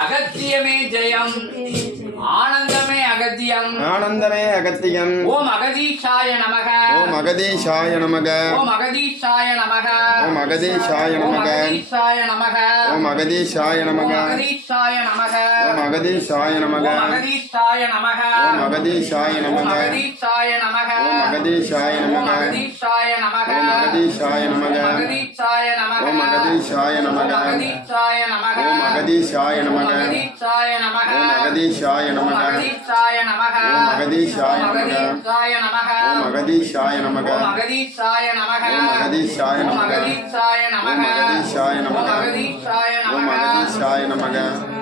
அகத்தியமே ஜெயம் ஆனந்தமே அகத்தியம் ஆனந்தமே அகத்தியம் ஓம் அகதீஷாய நமக ஓம் அகதீஷாய நமக ஓம் அகதீஷாய நமக ஓம் அகதீஷாய ஓம் நமக அகதீஷாய நமக ஓம் அகதீஷாய நமக ஓம் அகதீஷாய நமக ஓம் அகதீஷாய நமக ஓம் அகதீஷாய நமக ஓம் அகதீஷாய ஓம் நமக அகதீஷாய நமக ஓம் அகதீஷாய ஓம் நமக அகதீஷாய நமக ஓம் அகதீஷாய நமக ஓம் அகதீஷாய நமக ஓம் அகதீஷாய ஓம் நமக அகதீஷாய நமக ஓம் அகதீஷாய ஓம் நமக அகதீஷாய நமக ஓம் அகதீஷாய ஓம் நமக அகதீஷாய நமக ஓம் அகதீஷாய ஓம் நமக அகதீஷாய நமக ஓம் அகதீஷாய நமக ஓம் அகதீஷாய நமக ஓம் அகதீஷாய ஓம் நமக அகதீஷாய நமக ஓம் அகதீஷாய நமக ஓம் ஓம் நமக அகதீஷாய நமக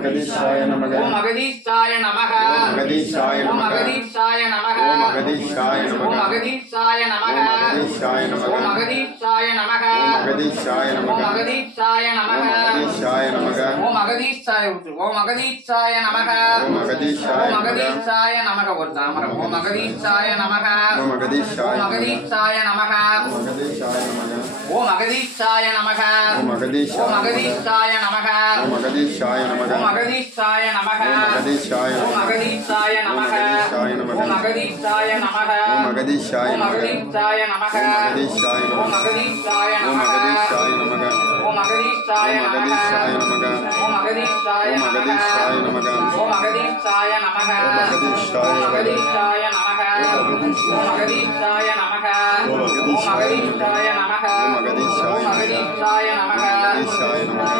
அகதீஷாய நமக ஓம் அகதீஷாய நமக ஓம் அகதீஷாய நமக ஓம் அகதீஷாய நமக ஓம் அகதீஷாய நமக ஓம் அகதீஷாய நமக ஓம் அகதீஷாய நமக ஓம் அகதீஷாய நமக ஓம் அகதீஷாய நமக ஓம் அகதீஷாய நமக ஓம் அகதீஷாய விட்டு. ஓம் அகதீஷாய நமக ஓம் அகதீஷாய நமக நமக ஒரு தாமரம் ஓம் அகதீஷாய நமக ஓம் அகதீஷாய நமக நமக ஓம் அகதீஷாய நமக ஓம் அகதீஷாய நமக ஓம் நமக அகதீஷாய நமக ஓம் அகதீஷாய நமக ஓம் அகதீஷாய நமக அகதீஷாய நமக அகதீஷாய அகதீஷாய நமக அகதீஷாய நமக அகதீஷாய அகதீஷாய நமக அகதீஷாய அகதீஷாய அகதீஷாய நமக அகதீஷாய அகதீஷாய நமக அகதீஷாய அகதீஷாய நமக அகதீஷாய நமக அகதீஷாய நமக அகதீஷாய நமக அகதீஷாய நமக அகதீஷாய நமக அகதீஷாய நமக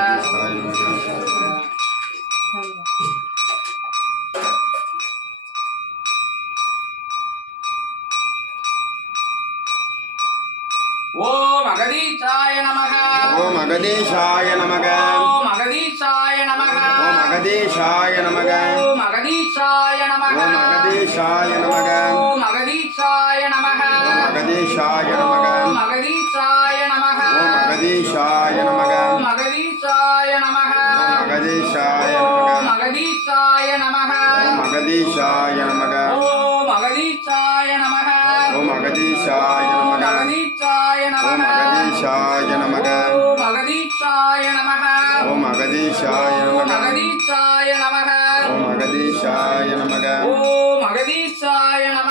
அகதீஷாய நமக ஓம் அகதீஷாய நமக ஓம் அகதீஷாய நமக ஓம் அகதீஷாய நமக ஓம் அகதீஷாய நமக ஓம் அகதீஷாய நமக ஓம் அகதீஷாய நமக ஓம் அகதீஷாய நமக ஓம் அகதீஷாய ஓம் நமக அகதீஷாய நமக ஓம் அகதீஷாய நமக ஓம் அகதீஷாய நமக ஓம் அகதீஷாய நமக அகதீஷாய ஓம் நமக அகதீஷாய நமக ஓம் அகதீஷாய நமக ஓம் அகதீஷாய ஓம் நமக அகதீஷாய நமக Oh magadi saya.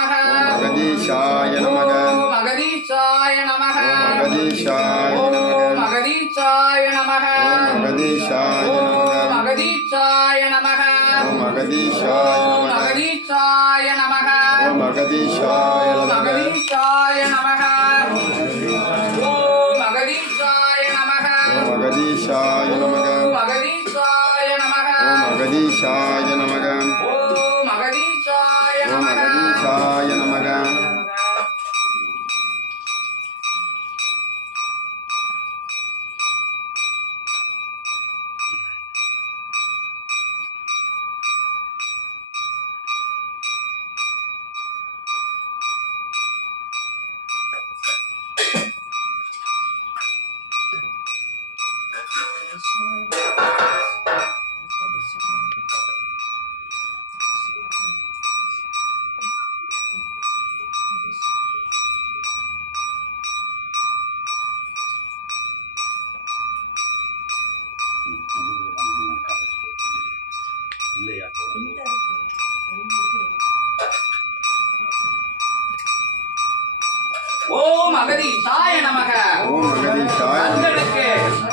அகதீசாய நமக. ஓம் அகதீஷாய கந்தனுக்கு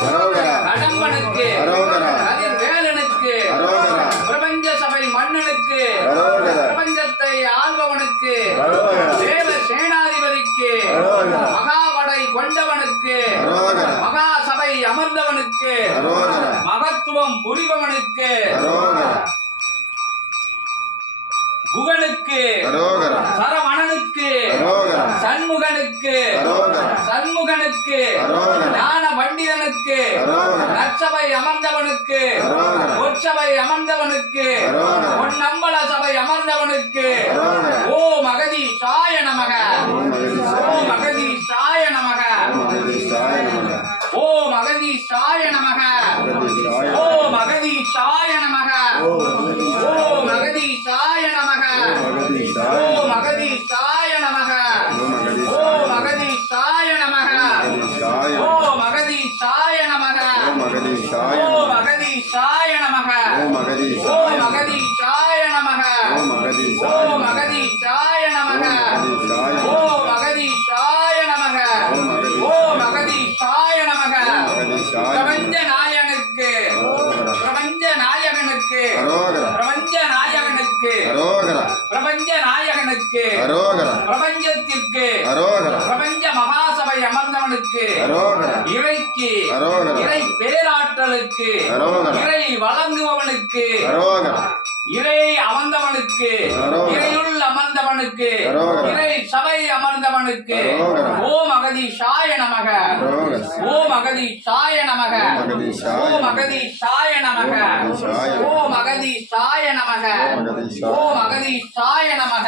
அரோகரா. கடம்பனுக்கு அரோகரா. கதிர்வேலனுக்கு அரோகரா. பிரபஞ்ச சபை மன்னனுக்கு அரோகரா. பிரபஞ்சத்தை ஆள்பவனுக்கு அரோகரா. தேவ சேனாதிபதிக்கு அரோகரா. மகாபடை கொண்டவனுக்கு அரோகரா. மகா சபை அமர்ந்தவனுக்கு அரோகரா. மகத்துவம் புரிபவனுக்கு அரோகரா. குகனுக்கு அரோகரா. அரோகரா சண்முகனுக்கு. சண்முகனுக்கு. ஞான பண்டிதனுக்கு நற்சபை அமர்ந்தவனுக்கு. பொற்சபை அமர்ந்தவனுக்கு. அரோகரா பொன்னம்பல சபை அமர்ந்தவனுக்கு. ஓ மகதி சாய நமக. ஓ மகதி சாய நமக. ஓம் அகதீஷாய நமக. ஓ மகதி சாய நமக. ஓ ஓம் அகதீஷாய நமக. ஓம் அகதீஷாய நமக. ஓம் அகதீஷாய நமக. பிரபஞ்ச நாயனுக்கு பிரபஞ்ச நாயகனுக்கு. பிரபஞ்ச நாயகனுக்கு. பிரபஞ்ச நாயகனுக்கு. பிரபஞ்சத்திற்கு. பிரபஞ்ச மகாசபை அமர்ந்தவனுக்கு. இறைக்கு. இறை பேராற்றலுக்கு. இறை வழங்குபவனுக்கு. இறை அமர்ந்தவனுக்கு. இறையுள் அமர்ந்தவனுக்கு. இறை சபை அமர்ந்தவனுக்கு. ஓம் அகதி சாய நமக. ஓம் அகதி சாய நமக. ஓம் அகதி சாய நமக. ஓம் அகதி சாய நமக. ஓம் அகதி சாய நமக.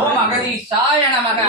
ஓம் அகதீஷாய நமக.